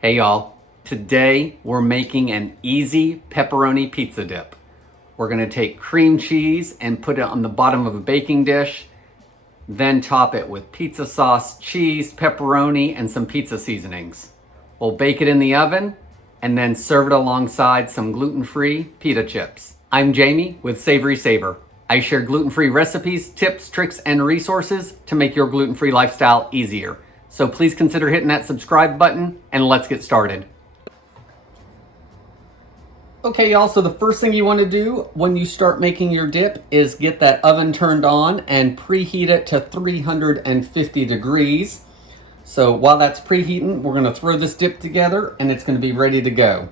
Hey y'all, today we're making an easy pepperoni pizza dip. We're gonna take cream cheese and put it on the bottom of a baking dish, then top it with pizza sauce, cheese, pepperoni, and some pizza seasonings. We'll bake it in the oven and then serve it alongside some gluten-free pita chips. I'm Jamie with SavorySaver. I share gluten-free recipes, tips, tricks, and resources to make your gluten-free lifestyle easier. So please consider hitting that subscribe button and let's get started. Okay, y'all, so the first thing you want to do when you start making your dip is get that oven turned on and preheat it to 350 degrees. So while that's preheating, we're going to throw this dip together and it's going to be ready to go.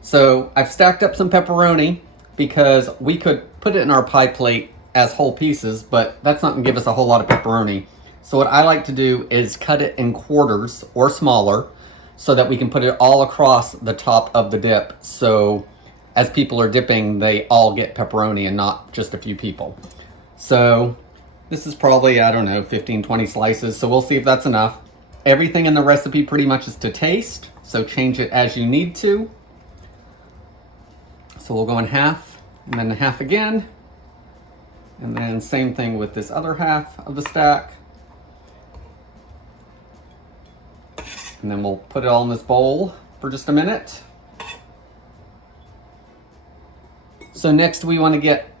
So I've stacked up some pepperoni because we could put it in our pie plate as whole pieces, but that's not going to give us a whole lot of pepperoni. So what I like to do is cut it in quarters or smaller so that we can put it all across the top of the dip. So as people are dipping, they all get pepperoni and not just a few people. So this is probably, I don't know, 15, 20 slices. So we'll see if that's enough. Everything in the recipe pretty much is to taste, so change it as you need to. So we'll go in half and then half again. And then same thing with this other half of the stack. And then we'll put it all in this bowl for just a minute. So next we want to get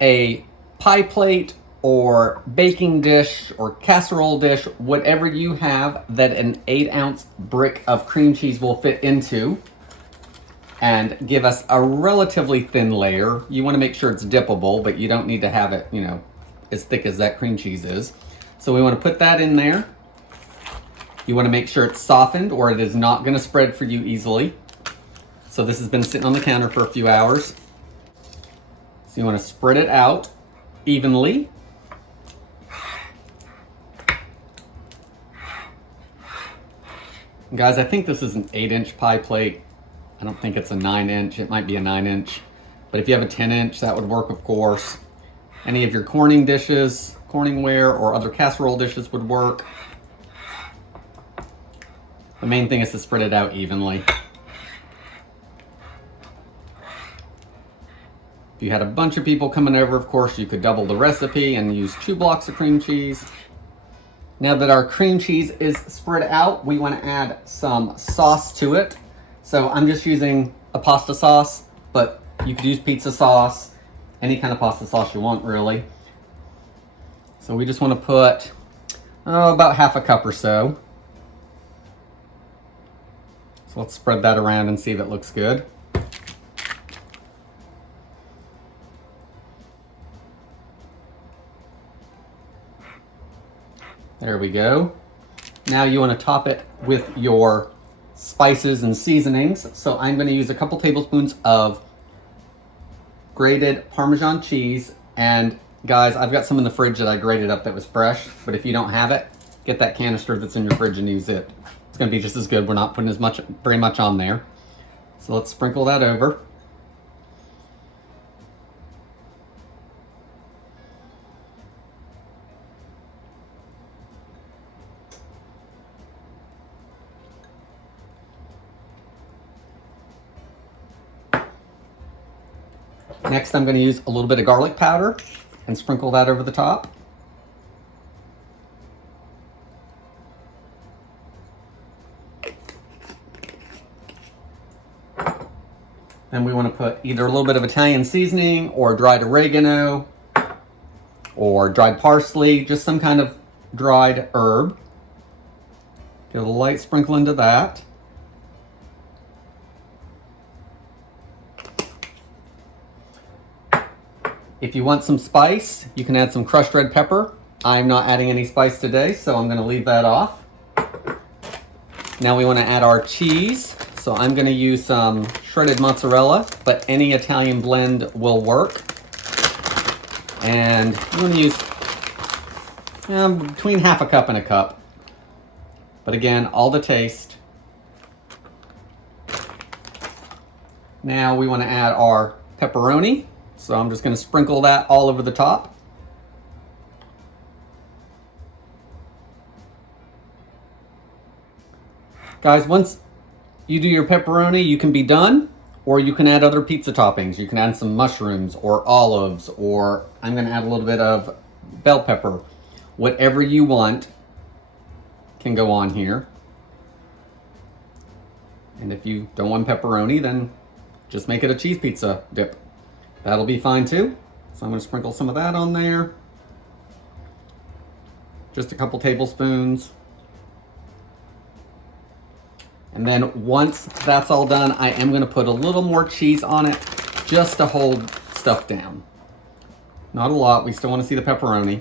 a pie plate or baking dish or casserole dish, whatever you have that an 8-ounce brick of cream cheese will fit into, and give us a relatively thin layer. You want to make sure it's dippable, but you don't need to have it, as thick as that cream cheese is. So we want to put that in there. You want to make sure it's softened or it is not going to spread for you easily. So this has been sitting on the counter for a few hours. So you want to spread it out evenly. Guys, I think this is an 8-inch pie plate. I don't think it's a 9-inch. It might be a 9-inch. But if you have a 10-inch, that would work, of course. Any of your corning dishes, corningware, or other casserole dishes would work. The main thing is to spread it out evenly. If you had a bunch of people coming over, of course, you could double the recipe and use 2 blocks of cream cheese. Now that our cream cheese is spread out, we want to add some sauce to it. So I'm just using a pasta sauce, but you could use pizza sauce, any kind of pasta sauce you want, really. So we just want to put about half a cup or so. So let's spread that around and see if it looks good. There we go. Now you want to top it with your spices and seasonings. So I'm going to use a couple tablespoons of grated Parmesan cheese. And guys, I've got some in the fridge that I grated up that was fresh. But if you don't have it, get that canister that's in your fridge and use it. It's going to be just as good. We're not putting very much on there. So let's sprinkle that over. Next, I'm going to use a little bit of garlic powder and sprinkle that over the top. Then we want to put either a little bit of Italian seasoning or dried oregano or dried parsley, just some kind of dried herb. Get a light sprinkle into that. If you want some spice, you can add some crushed red pepper. I'm not adding any spice today, so I'm going to leave that off. Now we want to add our cheese. So I'm going to use some shredded mozzarella, but any Italian blend will work. And I'm going to use between half a cup and a cup. But again, all to taste. Now we want to add our pepperoni. So I'm just going to sprinkle that all over the top. Guys, once you do your pepperoni, you can be done, or you can add other pizza toppings. You can add some mushrooms or olives, or I'm gonna add a little bit of bell pepper. Whatever you want can go on here. And if you don't want pepperoni, then just make it a cheese pizza dip. That'll be fine too. So I'm gonna sprinkle some of that on there. Just a couple tablespoons. And then once that's all done, I am gonna put a little more cheese on it just to hold stuff down. Not a lot, we still wanna see the pepperoni.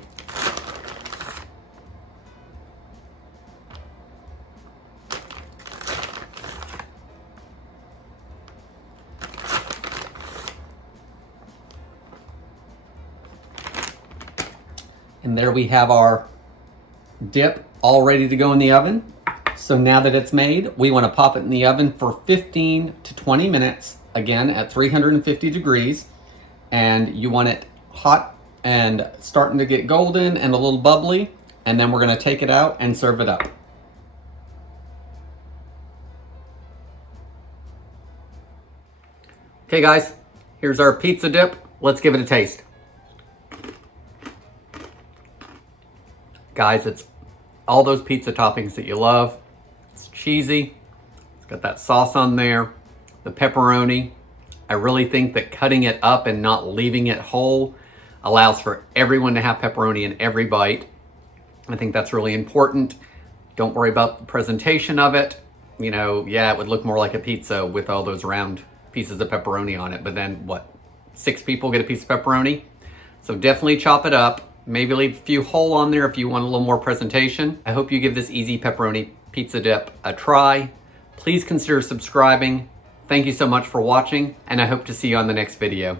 And there we have our dip all ready to go in the oven. So now that it's made, we want to pop it in the oven for 15 to 20 minutes, again at 350 degrees. And you want it hot and starting to get golden and a little bubbly. And then we're going to take it out and serve it up. Okay guys, here's our pizza dip. Let's give it a taste. Guys, it's all those pizza toppings that you love. It's cheesy, it's got that sauce on there, the pepperoni. I really think that cutting it up and not leaving it whole allows for everyone to have pepperoni in every bite. I think that's really important. Don't worry about the presentation of it. You know, yeah, it would look more like a pizza with all those round pieces of pepperoni on it, but then what, 6 people get a piece of pepperoni? So definitely chop it up. Maybe leave a few whole on there if you want a little more presentation. I hope you give this easy pepperoni pizza dip a try. Please consider subscribing. Thank you so much for watching, and I hope to see you on the next video.